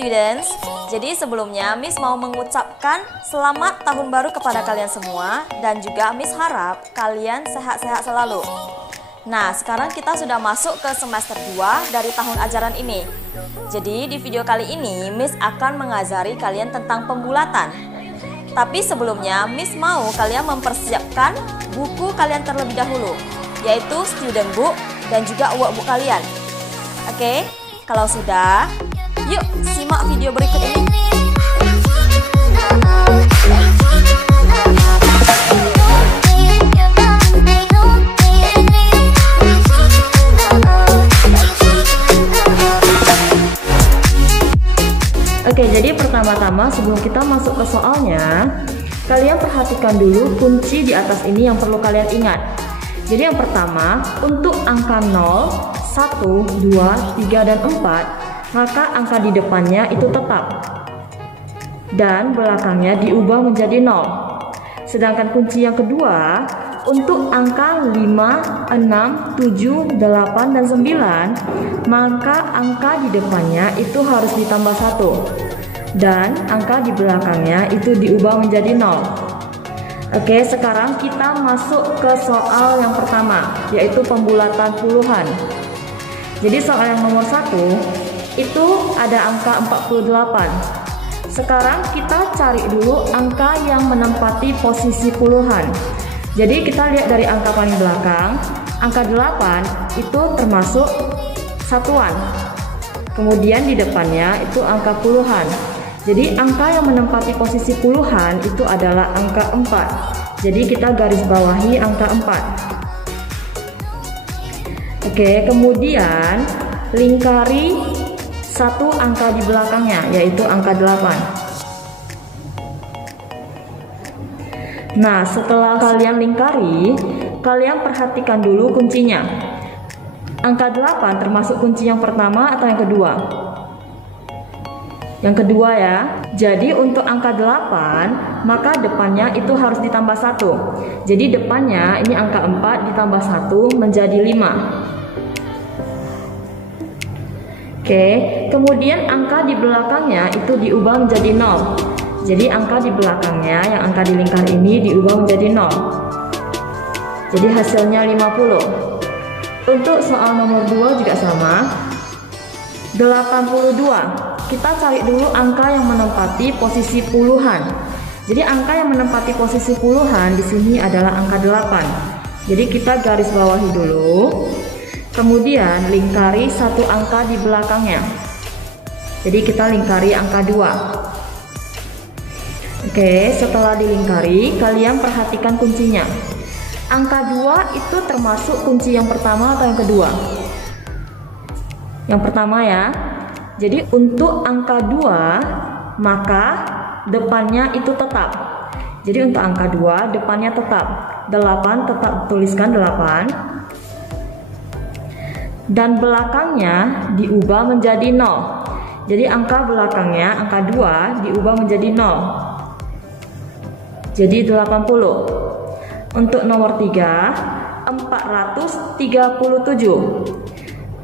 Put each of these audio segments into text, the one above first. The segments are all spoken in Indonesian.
students, jadi sebelumnya Miss mau mengucapkan selamat tahun baru kepada kalian semua dan juga Miss harap kalian sehat-sehat selalu. Nah, sekarang kita sudah masuk ke semester 2 dari tahun ajaran ini. Jadi di video kali ini Miss akan mengajari kalian tentang pembulatan. Tapi sebelumnya Miss mau kalian mempersiapkan buku kalian terlebih dahulu, yaitu student book dan juga workbook kalian. Oke, kalau sudah, yuk simak video berikut ini. Oke, jadi pertama-tama sebelum kita masuk ke soalnya, kalian perhatikan dulu kunci di atas ini yang perlu kalian ingat. Jadi yang pertama, untuk angka 0, 1, 2, 3, dan 4, maka angka di depannya itu tetap dan belakangnya diubah menjadi 0. Sedangkan kunci yang kedua, untuk angka 5, 6, 7, 8, dan 9, maka angka di depannya itu harus ditambah 1 dan angka di belakangnya itu diubah menjadi 0. Oke, sekarang kita masuk ke soal yang pertama, yaitu pembulatan puluhan. Jadi soal yang nomor 1 itu ada angka 48. Sekarang kita cari dulu angka yang menempati posisi puluhan. Jadi kita lihat dari angka paling belakang, angka 8 itu termasuk satuan. Kemudian di depannya itu angka puluhan. Jadi angka yang menempati posisi puluhan itu adalah angka 4. Jadi kita garis bawahi angka 4. Oke, kemudian lingkari satu angka di belakangnya, yaitu angka 8. Nah, setelah kalian lingkari, kalian perhatikan dulu kuncinya. Angka 8 termasuk kunci yang pertama atau yang kedua? Yang kedua ya. Jadi untuk angka 8, maka depannya itu harus ditambah 1. Jadi depannya ini angka 4 ditambah 1 menjadi 5. Oke, kemudian angka di belakangnya itu diubah menjadi 0. Jadi angka di belakangnya yang angka di lingkar ini diubah menjadi 0. Jadi hasilnya 50. Untuk soal nomor 2 juga sama. 82. Kita cari dulu angka yang menempati posisi puluhan. Jadi angka yang menempati posisi puluhan di sini adalah angka 8. Jadi kita garis bawahi dulu. Kemudian lingkari satu angka di belakangnya. Jadi kita lingkari angka 2. Oke, setelah dilingkari, kalian perhatikan kuncinya. Angka 2 itu termasuk kunci yang pertama atau yang kedua? Yang pertama ya. Jadi untuk angka 2, maka depannya itu tetap. Jadi untuk angka 2, depannya tetap. 8 tetap tuliskan 8. Dan belakangnya diubah menjadi 0. Jadi angka belakangnya, angka 2 diubah menjadi 0. Jadi 80. Untuk nomor 3, 437.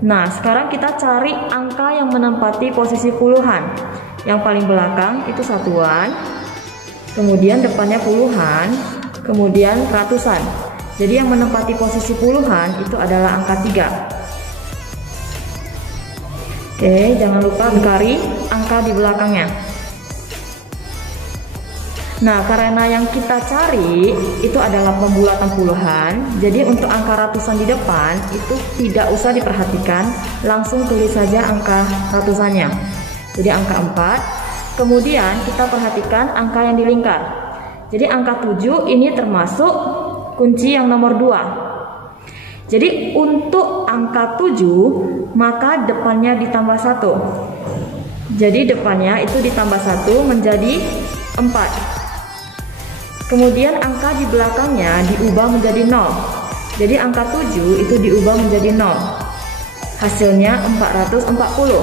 Nah, sekarang kita cari angka yang menempati posisi puluhan. Yang paling belakang itu satuan, kemudian depannya puluhan, kemudian ratusan. Jadi yang menempati posisi puluhan itu adalah angka 3. Oke, jangan lupa lingkari angka di belakangnya. Nah, karena yang kita cari itu adalah pembulatan puluhan, jadi untuk angka ratusan di depan itu tidak usah diperhatikan, langsung tulis saja angka ratusannya. Jadi angka 4. Kemudian kita perhatikan angka yang dilingkar. Jadi angka 7 ini termasuk kunci yang nomor 2. Jadi untuk angka 7, maka depannya ditambah 1. Jadi depannya itu ditambah 1 menjadi 4. Kemudian angka di belakangnya diubah menjadi 0. Jadi angka 7 itu diubah menjadi 0. Hasilnya 440.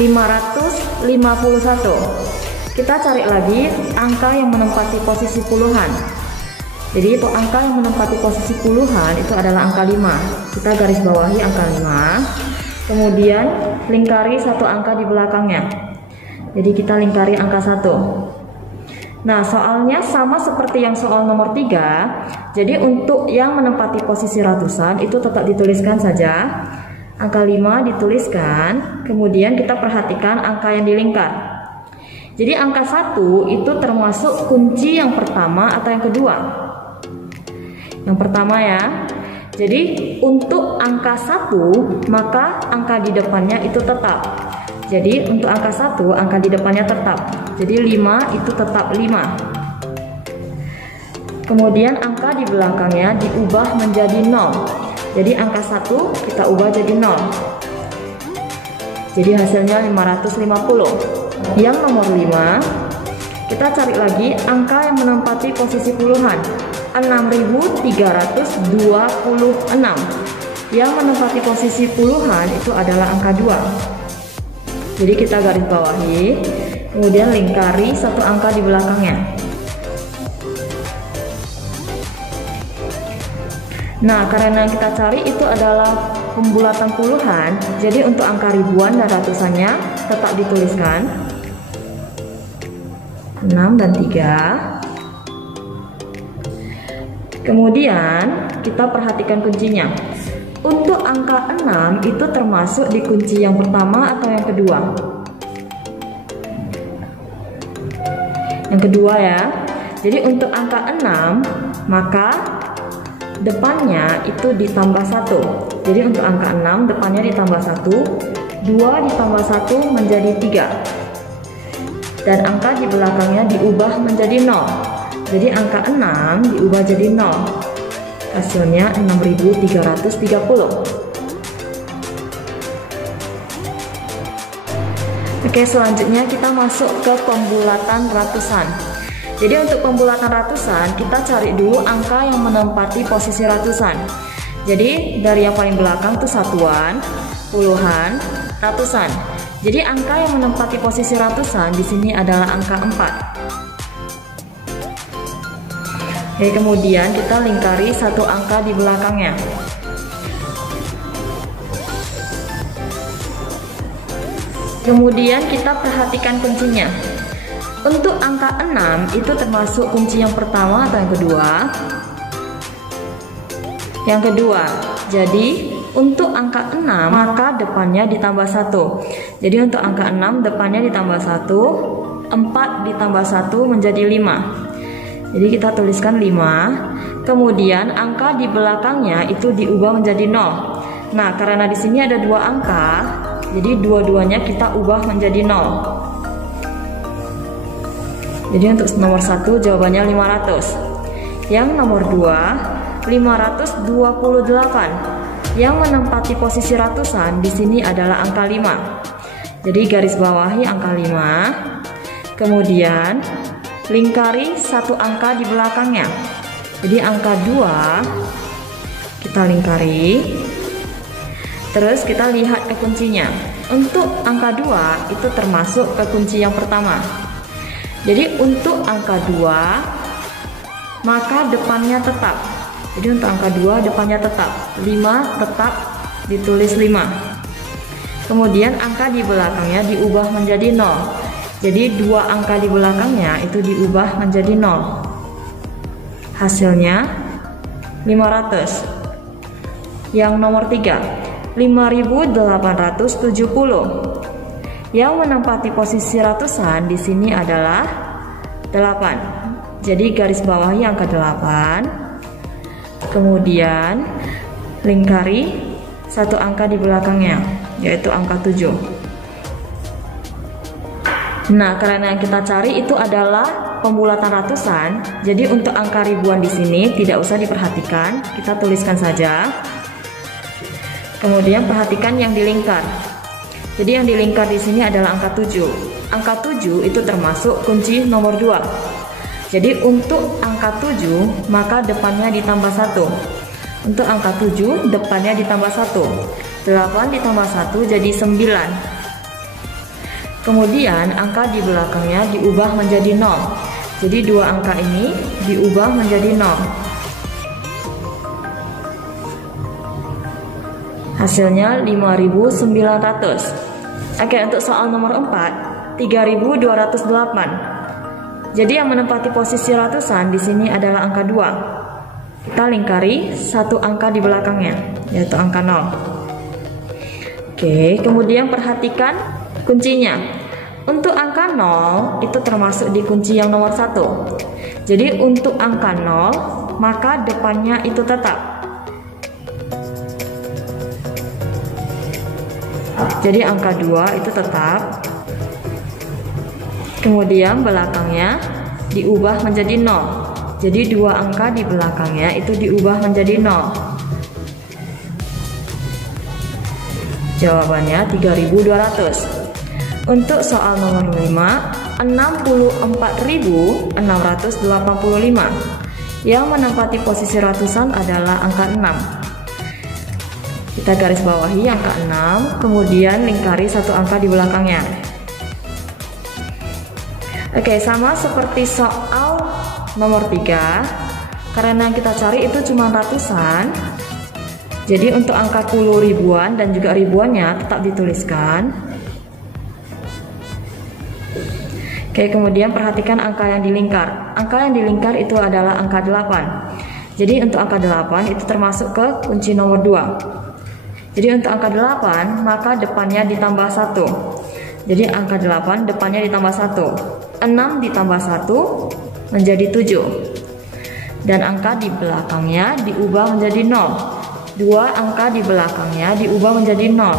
551. Kita cari lagi angka yang menempati posisi puluhan. Jadi angka yang menempati posisi puluhan itu adalah angka 5. Kita garis bawahi angka 5. Kemudian lingkari satu angka di belakangnya. Jadi kita lingkari angka 1. Nah, soalnya sama seperti yang soal nomor 3. Jadi untuk yang menempati posisi ratusan itu tetap dituliskan saja. Angka 5 dituliskan, kemudian kita perhatikan angka yang dilingkar. Jadi angka 1 itu termasuk kunci yang pertama atau yang kedua? Yang pertama ya. Jadi untuk angka 1 maka angka di depannya itu tetap. Jadi untuk angka 1 angka di depannya tetap. Jadi 5 itu tetap 5. Kemudian angka di belakangnya diubah menjadi 0. Jadi angka 1 kita ubah jadi 0. Jadi hasilnya 550. Yang nomor 5, kita cari lagi angka yang menempati posisi puluhan. 6.326. Yang menempati posisi puluhan itu adalah angka 2. Jadi kita garis bawahi, kemudian lingkari satu angka di belakangnya. Nah, karena yang kita cari itu adalah pembulatan puluhan, jadi untuk angka ribuan dan ratusannya tetap dituliskan 6 dan 3. Kemudian kita perhatikan kuncinya. Untuk angka 6 itu termasuk di kunci yang pertama atau yang kedua? Yang kedua ya. Jadi untuk angka 6 maka depannya itu ditambah 1. Jadi untuk angka 6 depannya ditambah 1. 2 ditambah 1 menjadi 3. Dan angka di belakangnya diubah menjadi 0. Jadi angka 6 diubah jadi 0. Hasilnya 6.330. Oke, selanjutnya kita masuk ke pembulatan ratusan. Jadi untuk pembulatan ratusan kita cari dulu angka yang menempati posisi ratusan. Jadi dari yang paling belakang itu satuan, puluhan, ratusan. Jadi angka yang menempati posisi ratusan di sini adalah angka 4. Oke, kemudian kita lingkari satu angka di belakangnya. Kemudian kita perhatikan kuncinya. Untuk angka 6 itu termasuk kunci yang pertama atau yang kedua? Yang kedua. Jadi untuk angka 6 maka depannya ditambah 1. Jadi untuk angka 6 depannya ditambah 1. 4 ditambah 1 menjadi 5. Jadi kita tuliskan 5. Kemudian angka di belakangnya itu diubah menjadi 0. Nah, karena di sini ada dua angka, jadi dua-duanya kita ubah menjadi 0. Jadi untuk nomor 1 jawabannya 500. Yang nomor 2 528. Yang menempati posisi ratusan di sini adalah angka 5. Jadi garis bawahi angka 5. Kemudian lingkari satu angka di belakangnya. Jadi angka 2 kita lingkari. Terus kita lihat ke kuncinya. Untuk angka 2 itu termasuk ke kunci yang pertama. Jadi untuk angka 2 maka depannya tetap. Jadi untuk angka 2 depannya tetap. 5 tetap ditulis 5. Kemudian angka di belakangnya diubah menjadi 0. Jadi dua angka di belakangnya itu diubah menjadi 0. Hasilnya 500. Yang nomor 3 5.870. Yang menempati posisi ratusan di sini adalah 8. Jadi garis bawahi angka 8. Kemudian lingkari satu angka di belakangnya, yaitu angka 7. Nah, karena yang kita cari itu adalah pembulatan ratusan, jadi untuk angka ribuan di sini tidak usah diperhatikan, kita tuliskan saja. Kemudian perhatikan yang dilingkar. Jadi yang dilingkar di sini adalah angka 7. Angka 7 itu termasuk kunci nomor 2. Jadi untuk angka 7 maka depannya ditambah 1. Untuk angka 7 depannya ditambah 1. 8 ditambah 1 jadi 9. Kemudian angka di belakangnya diubah menjadi 0. Jadi dua angka ini diubah menjadi 0. Hasilnya 5.900. Oke, untuk soal nomor 4 3208. Jadi yang menempati posisi ratusan di sini adalah angka 2. Kita lingkari satu angka di belakangnya, yaitu angka 0. Oke, kemudian perhatikan kuncinya. Untuk angka 0 itu termasuk di kunci yang nomor 1. Jadi untuk angka 0 maka depannya itu tetap. Jadi angka 2 itu tetap. Kemudian belakangnya diubah menjadi 0. Jadi dua angka di belakangnya itu diubah menjadi 0. Jawabannya 3200. Untuk soal nomor 5, 64.685. Yang menempati posisi ratusan adalah angka 6. Kita garis bawahi angka 6, kemudian lingkari satu angka di belakangnya. Oke, sama seperti soal nomor 3, karena yang kita cari itu cuma ratusan. Jadi untuk angka puluh ribuan dan juga ribuannya tetap dituliskan. Oke, kemudian perhatikan angka yang dilingkar. Angka yang dilingkar itu adalah angka 8. Jadi untuk angka 8 itu termasuk ke kunci nomor 2. Jadi untuk angka 8 maka depannya ditambah 1. Jadi angka 8 depannya ditambah 1. 6 ditambah 1 menjadi 7. Dan angka di belakangnya diubah menjadi 0. 2 angka di belakangnya diubah menjadi 0.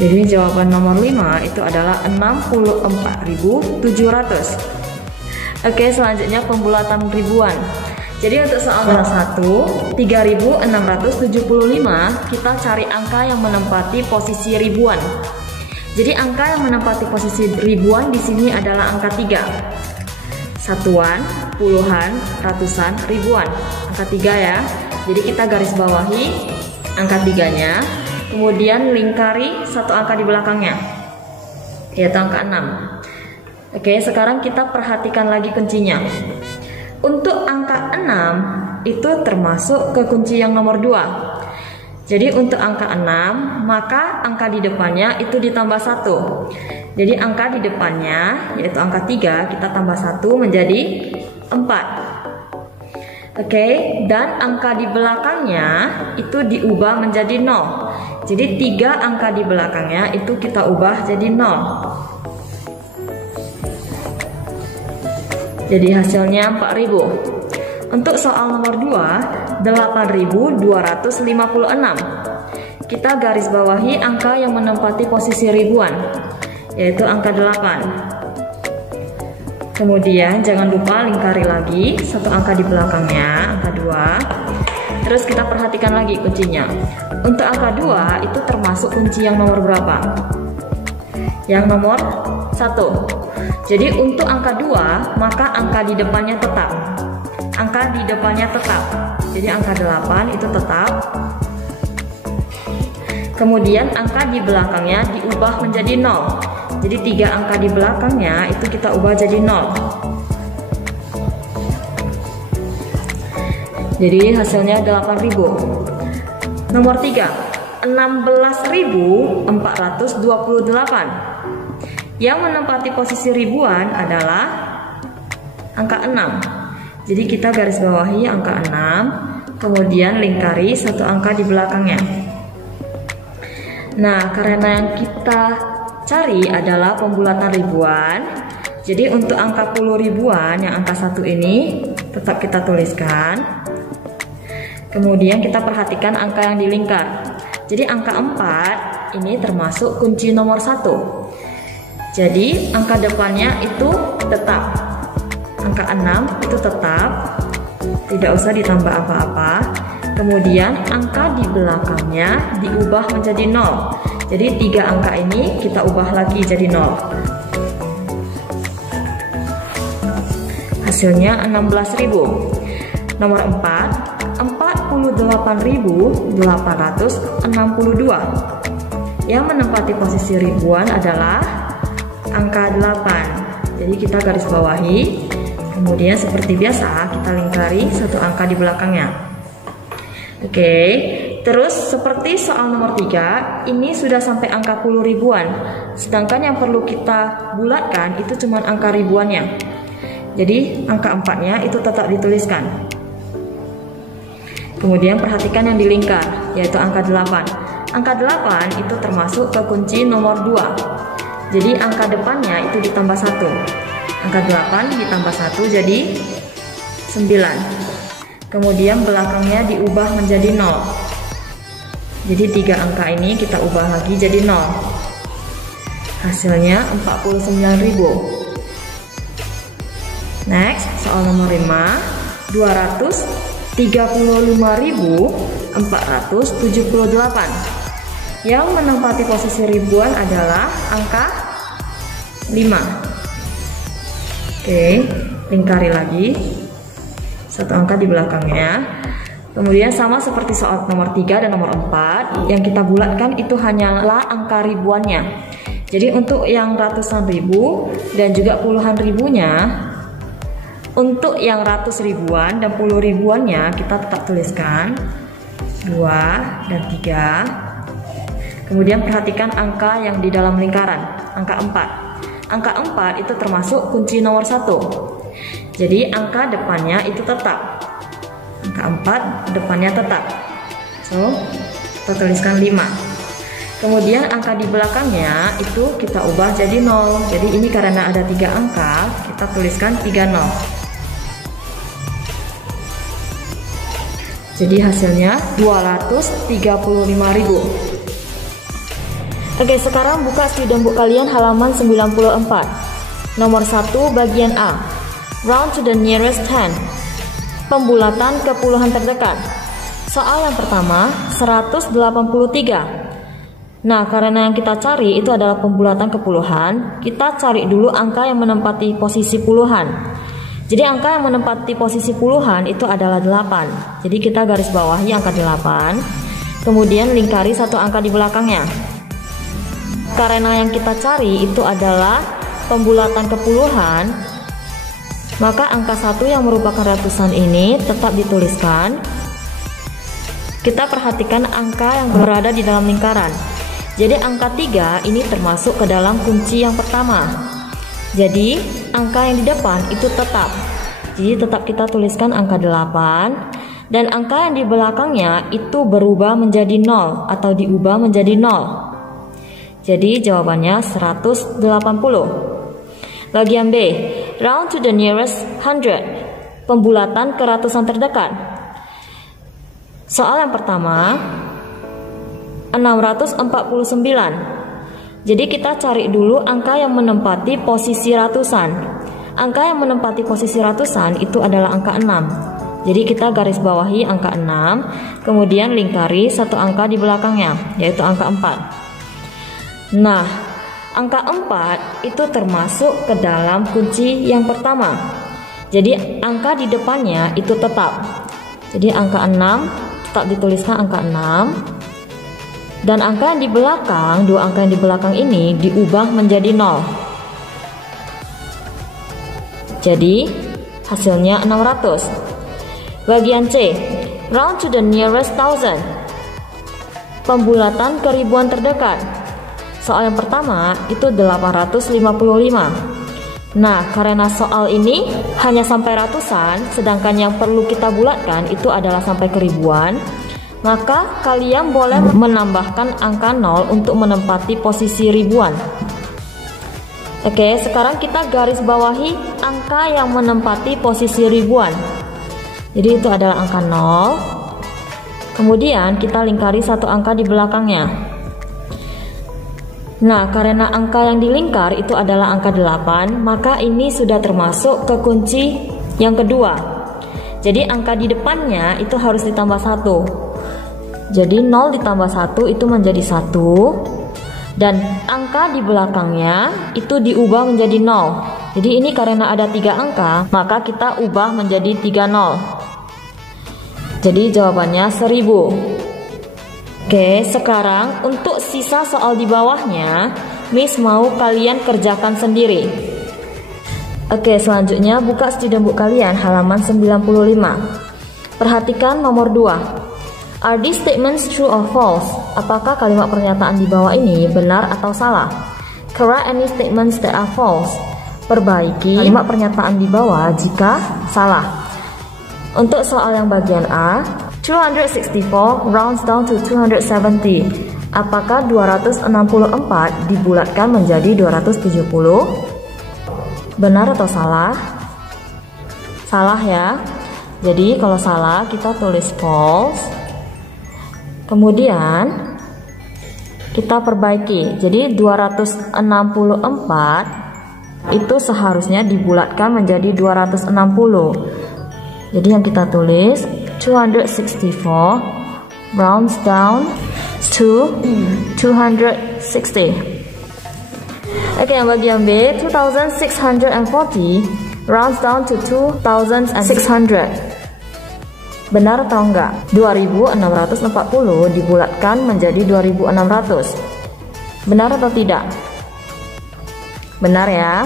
Jadi jawaban nomor 5 itu adalah 64.700. Oke, selanjutnya pembulatan ribuan. Jadi untuk soal nomor 1, 3675, kita cari angka yang menempati posisi ribuan. Jadi angka yang menempati posisi ribuan di sini adalah angka 3. Satuan, puluhan, ratusan, ribuan. Angka 3 ya. Jadi kita garis bawahi angka 3-nya, kemudian lingkari satu angka di belakangnya, yaitu angka 6. Oke, sekarang kita perhatikan lagi kuncinya. Untuk angka 6 itu termasuk ke kunci yang nomor 2. Jadi untuk angka 6 maka angka di depannya itu ditambah 1. Jadi angka di depannya yaitu angka 3 kita tambah 1 menjadi 4. Oke, dan angka di belakangnya itu diubah menjadi 0. Jadi 3 angka di belakangnya itu kita ubah jadi 0. Jadi hasilnya 4000. Untuk soal nomor 2, 8256. Kita garis bawahi angka yang menempati posisi ribuan, yaitu angka 8. Kemudian jangan lupa lingkari lagi satu angka di belakangnya, angka 2. Terus kita perhatikan lagi kuncinya. Untuk angka 2 itu termasuk kunci yang nomor berapa? Yang nomor 1. Jadi untuk angka 2 maka angka di depannya tetap. Angka di depannya tetap. Jadi angka 8 itu tetap. Kemudian angka di belakangnya diubah menjadi 0. Jadi 3 angka di belakangnya itu kita ubah jadi 0. Jadi hasilnya 8000. Nomor 3, 16.428. Yang menempati posisi ribuan adalah angka 6. Jadi kita garis bawahi angka 6, kemudian lingkari satu angka di belakangnya. Nah, karena yang kita cari adalah pembulatan ribuan, jadi untuk angka puluh ribuan yang angka 1 ini tetap kita tuliskan. Kemudian kita perhatikan angka yang dilingkar. Jadi angka 4 ini termasuk kunci nomor 1. Jadi angka depannya itu tetap. Angka 6 itu tetap, tidak usah ditambah apa-apa. Kemudian angka di belakangnya diubah menjadi 0. Jadi 3 angka ini kita ubah lagi jadi 0. Hasilnya 16.000. Nomor 4, 48.862. Yang menempati posisi ribuan adalah angka 8. Jadi kita garis bawahi, kemudian seperti biasa kita lingkari satu angka di belakangnya. Oke, terus seperti soal nomor 3, ini sudah sampai angka puluh ribuan. Sedangkan yang perlu kita bulatkan itu cuma angka ribuannya. Jadi angka 4-nya itu tetap dituliskan. Kemudian perhatikan yang dilingkar, yaitu angka 8. Angka 8 itu termasuk ke kunci nomor 2. Jadi angka depannya itu ditambah 1. Angka 8 ditambah 1 jadi 9. Kemudian belakangnya diubah menjadi 0. Jadi 3 angka ini kita ubah lagi jadi 0. Hasilnya 49.000. Next, soal nomor 5, 235.478. Yang menempati posisi ribuan adalah angka 5. Oke, lingkari lagi. Satu angka di belakangnya. Kemudian sama seperti soal nomor 3 dan nomor 4, yang kita bulatkan itu hanyalah angka ribuannya. Jadi untuk yang ratusan ribu dan juga puluhan ribunya, untuk yang ratus ribuan dan puluh ribuannya kita tetap tuliskan 2 dan 3. Kemudian perhatikan angka yang di dalam lingkaran, angka 4. Angka 4 itu termasuk kunci nomor 1. Jadi angka depannya itu tetap. Angka 4 depannya tetap. So, kita tuliskan 5. Kemudian angka di belakangnya itu kita ubah jadi 0. Jadi ini karena ada 3 angka, kita tuliskan 30. Jadi hasilnya 235.000. Oke, sekarang buka studentbook kalian halaman 94. Nomor 1 bagian A. Round to the nearest 10. Pembulatan ke puluhan terdekat. Soal yang pertama 183. Nah, karena yang kita cari itu adalah pembulatan ke puluhan, kita cari dulu angka yang menempati posisi puluhan. Jadi angka yang menempati posisi puluhan itu adalah 8. Jadi kita garis bawahi angka 8. Kemudian lingkari satu angka di belakangnya. Karena yang kita cari itu adalah pembulatan ke puluhan, maka angka 1 yang merupakan ratusan ini tetap dituliskan. Kita perhatikan angka yang berada di dalam lingkaran. Jadi angka 3 ini termasuk ke dalam kunci yang pertama. Jadi angka yang di depan itu tetap. Jadi tetap kita tuliskan angka 8. Dan angka yang di belakangnya itu berubah menjadi 0 atau diubah menjadi 0. Jadi jawabannya 180. Bagian B, round to the nearest 100. Pembulatan ke ratusan terdekat. Soal yang pertama 649. Jadi kita cari dulu angka yang menempati posisi ratusan. Angka yang menempati posisi ratusan itu adalah angka 6. Jadi kita garis bawahi angka 6, kemudian lingkari satu angka di belakangnya, yaitu angka 4. Nah, angka 4 itu termasuk ke dalam kunci yang pertama. Jadi angka di depannya itu tetap. Jadi angka 6 tetap dituliskan angka 6. Dan angka yang di belakang, dua angka yang di belakang ini diubah menjadi 0. Jadi hasilnya 600. Bagian C, round to the nearest 1000. Pembulatan ke ribuan terdekat. Soal yang pertama itu 855. Nah, karena soal ini hanya sampai ratusan, sedangkan yang perlu kita bulatkan itu adalah sampai ke ribuan, maka kalian boleh menambahkan angka 0 untuk menempati posisi ribuan. Oke, sekarang kita garis bawahi angka yang menempati posisi ribuan. Jadi itu adalah angka 0. Kemudian kita lingkari satu angka di belakangnya. Nah, karena angka yang dilingkar itu adalah angka 8, maka ini sudah termasuk ke kunci yang kedua. Jadi angka di depannya itu harus ditambah 1. Jadi 0 ditambah 1 itu menjadi 1. Dan angka di belakangnya itu diubah menjadi 0. Jadi ini karena ada 3 angka, maka kita ubah menjadi 3 0. Jadi jawabannya 1000. Oke, sekarang untuk sisa soal di bawahnya, Miss mau kalian kerjakan sendiri. Oke, selanjutnya buka studentbook kalian halaman 95. Perhatikan nomor 2. Are these statements true or false? Apakah kalimat pernyataan di bawah ini benar atau salah? Correct any statements that are false. Perbaiki kalimat pernyataan di bawah jika salah. Untuk soal yang bagian A, 264 rounds down to 270. Apakah 264 dibulatkan menjadi 270? Benar atau salah? Salah ya. Jadi kalau salah kita tulis false. Kemudian kita perbaiki. Jadi 264 itu seharusnya dibulatkan menjadi 260. Jadi yang kita tulis 264 rounds down to 260. Oke, yang bagian B, 2640 rounds down to 2600. Benar atau enggak? 2640 dibulatkan menjadi 2600. Benar atau tidak? Benar ya.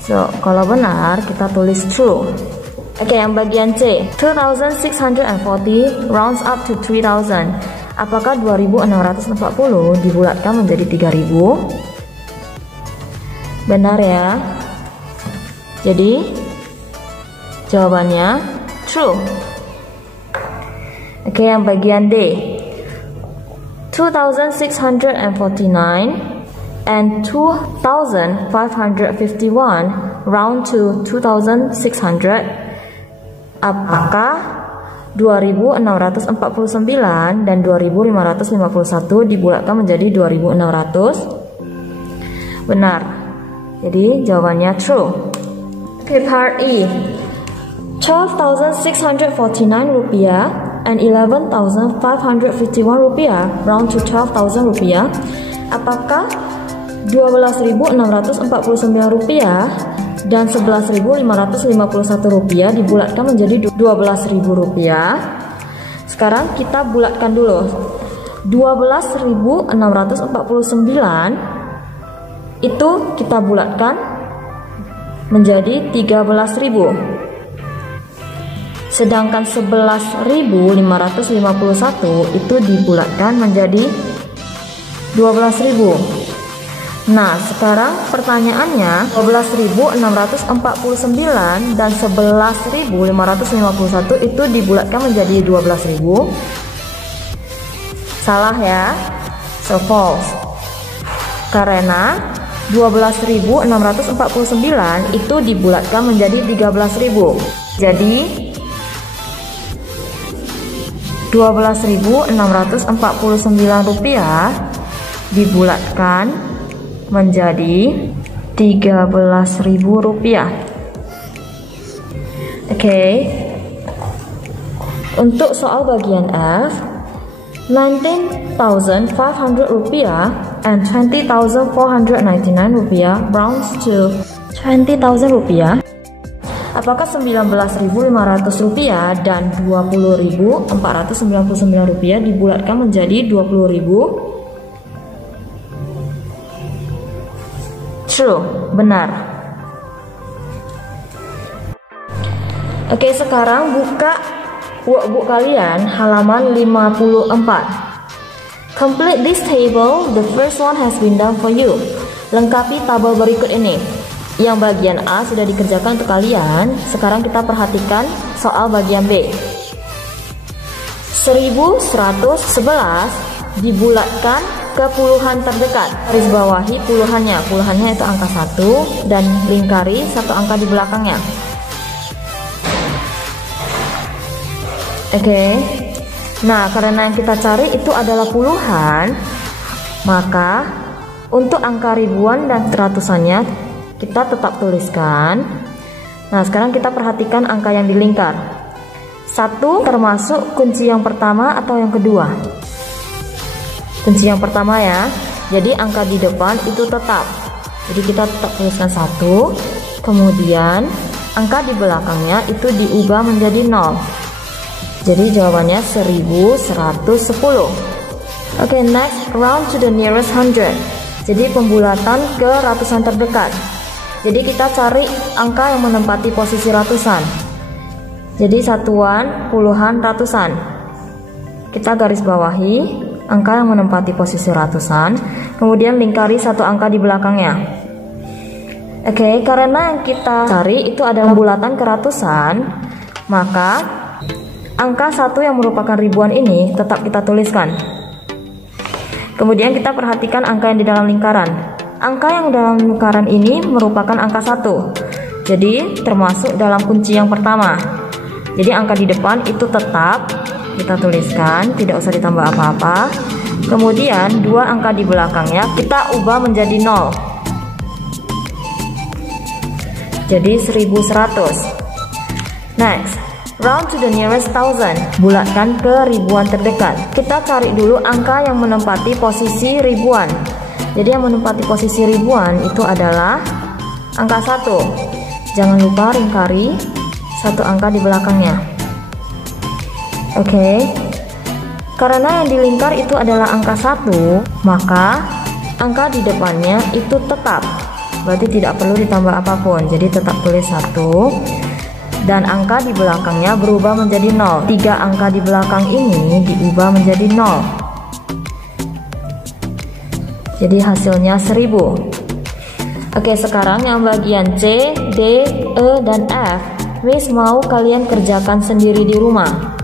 So, kalau benar kita tulis true. Oke, yang bagian C, 2640 rounds up to 3000. Apakah 2640 dibulatkan menjadi 3000? Benar ya. Jadi jawabannya true. Oke, yang bagian D, 2649 and 2551 round to 2600. Apakah 2649 dan 2551 dibulatkan menjadi 2600? Benar. Jadi jawabannya true. Oke, part E, 12,649 rupiah and 11,551 rupiah round to 12,000 rupiah. Apakah 12.649 rupiah dan 11.551 rupiah dibulatkan menjadi 12.000 rupiah? Sekarang kita bulatkan dulu. 12.649 itu kita bulatkan menjadi 13.000. Sedangkan 11.551 itu dibulatkan menjadi 12.000. Nah, sekarang pertanyaannya 12.649 dan 11.551 itu dibulatkan menjadi 12.000. Salah ya. So false. Karena 12.649 itu dibulatkan menjadi 13.000. Jadi 12.649 rupiah dibulatkan menjadi 13.000 rupiah. Oke. Untuk soal bagian F, 19.500 rupiah and 20.499 rupiah rounds to 20.000 rupiah. Apakah 19.500 rupiah dan 20.499 rupiah dibulatkan menjadi 20.000? True, benar. Oke, sekarang buka workbook kalian halaman 54. Complete this table, the first one has been done for you. Lengkapi tabel berikut ini. Yang bagian A sudah dikerjakan untuk kalian. Sekarang kita perhatikan soal bagian B. 1111 dibulatkan ke puluhan terdekat. Garis bawahi puluhannya. Puluhannya itu angka 1 dan lingkari satu angka di belakangnya. Oke. Nah, karena yang kita cari itu adalah puluhan, maka untuk angka ribuan dan ratusannya kita tetap tuliskan. Nah, sekarang kita perhatikan angka yang dilingkar. 1 termasuk kunci yang pertama atau yang kedua? Kunci yang pertama ya. Jadi angka di depan itu tetap. Jadi kita tetap tuliskan 1. Kemudian angka di belakangnya itu diubah menjadi 0. Jadi jawabannya 1110. Oke, next round to the nearest 100. Jadi pembulatan ke ratusan terdekat. Jadi kita cari angka yang menempati posisi ratusan. Jadi satuan, puluhan, ratusan. kita garis bawahi angka yang menempati posisi ratusan, kemudian lingkari satu angka di belakangnya. Oke, karena yang kita cari itu adalah bulatan ke ratusan, maka angka 1 yang merupakan ribuan ini tetap kita tuliskan. Kemudian kita perhatikan angka yang di dalam lingkaran. Angka yang dalam lingkaran ini merupakan angka 1, jadi termasuk dalam kunci yang pertama. Jadi angka di depan itu tetap kita tuliskan, tidak usah ditambah apa-apa. Kemudian dua angka di belakangnya kita ubah menjadi 0, jadi 1100. Next, round to the nearest thousand, bulatkan ke ribuan terdekat. Kita cari dulu angka yang menempati posisi ribuan. Jadi yang menempati posisi ribuan itu adalah angka 1. Jangan lupa lingkari satu angka di belakangnya. Oke, karena yang dilingkar itu adalah angka 1, maka angka di depannya itu tetap, berarti tidak perlu ditambah apapun, jadi tetap tulis 1. Dan angka di belakangnya berubah menjadi 0. 3 angka di belakang ini diubah menjadi 0. Jadi hasilnya 1000. Oke, sekarang yang bagian C, D, E, dan F, Miss mau kalian kerjakan sendiri di rumah.